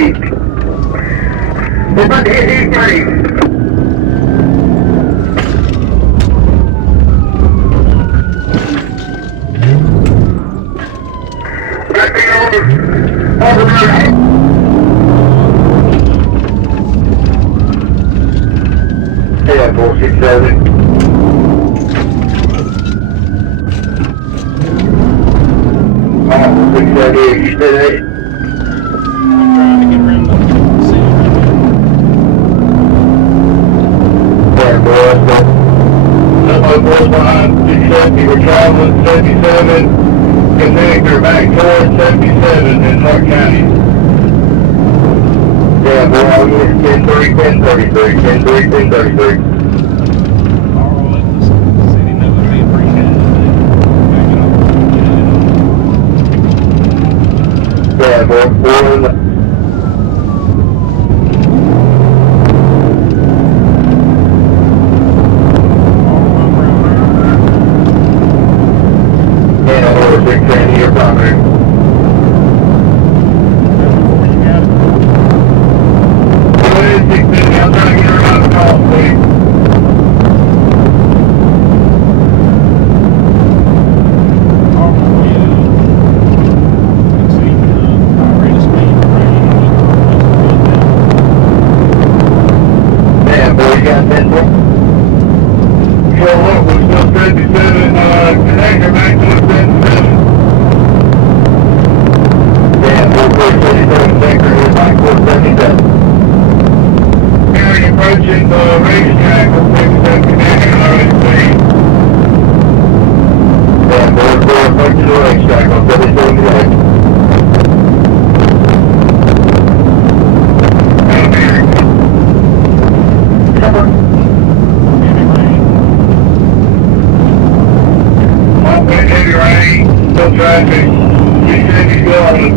3. We're about to hit E3. Yeah, 467. Oh, 678, you still there? I'm trying to get around the city right now. Yeah, boy, so boys behind 670, we're traveling 77, connector back towards 77 in Hart County. Yeah, boy, I'll get 10-3, 10-33, 10-3, 10-33. I'll let the city know it'd be appreciated if they Yeah, boy, 4 in the... Yeah, over 670, you're primary. I'm trying to get around the call, please. Yeah, boy, you got 10 more? So what, we're still 57, connector back to 77. Yeah, 447 connector is back to 77. Approaching the racetrack with 57 connector already seen. Yeah, we're approaching the racetrack on 77 connector. Heavy rain, still traffic, 670 still on it.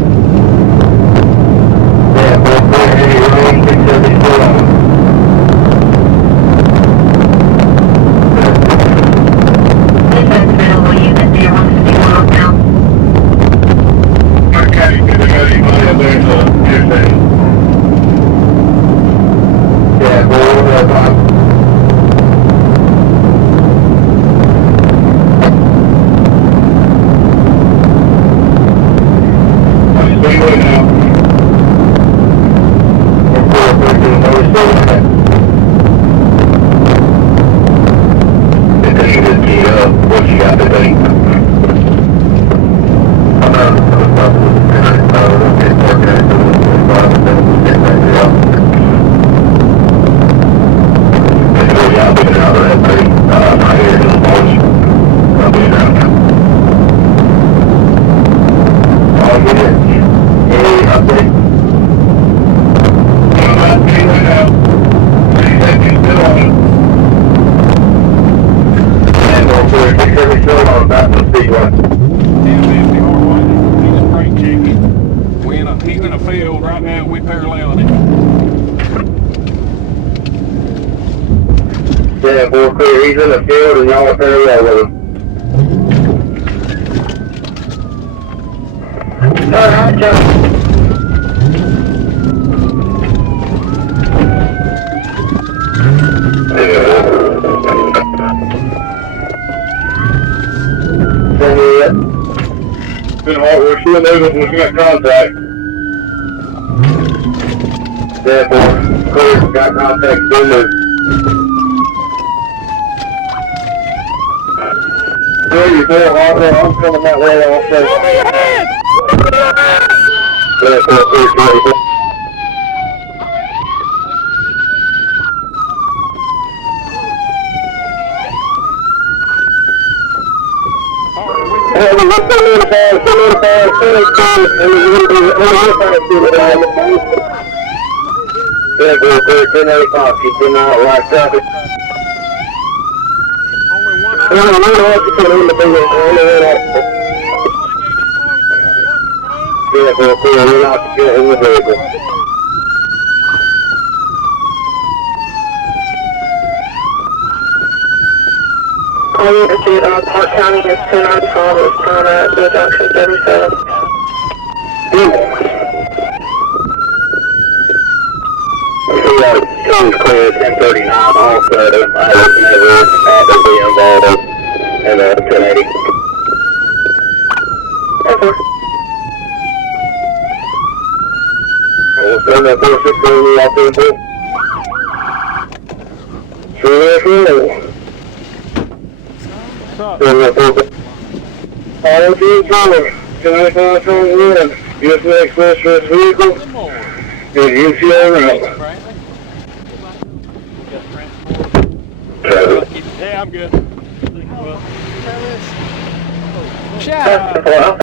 Yeah, heavy rain, 670 still on it. Yeah, boy, Speedway now. You just key up what you got to think. I'm out of the stuff with the center. I'm getting more connected with the 25 and then we'll get back to you. And so yeah, I'll be out of that thing. Right here in the morning. I'll be around now. All good. Hey, update. Well, that's me right now. 370 still on it. And we'll put a 670 still on back to the Speedway. 1050 hard he's a brake checking. He's in a field right now, we paralleling it. Yeah, boy, clear. He's in the field and y'all are parallel with him. Alright, Joe. Been hard. We're still moving. We got contact. Yeah, boy. Clear. Got contact. Still moving. Clear, you feel I'm coming that way also. Yeah, boy. Clear. Yeah, we're 1085, keep them out of live traffic. Only one Only one officer in the building, only one officer. Yeah, we're not in the vehicle. All units at Hart County is 295, respond to junction 37. I would never actively involved in a 1080. Okay. We'll send that 416 out there, too. What's up? All team controller, can I find something in? Just next best for this vehicle, and UCO route. Travis. Yeah, I'm good. Ciao.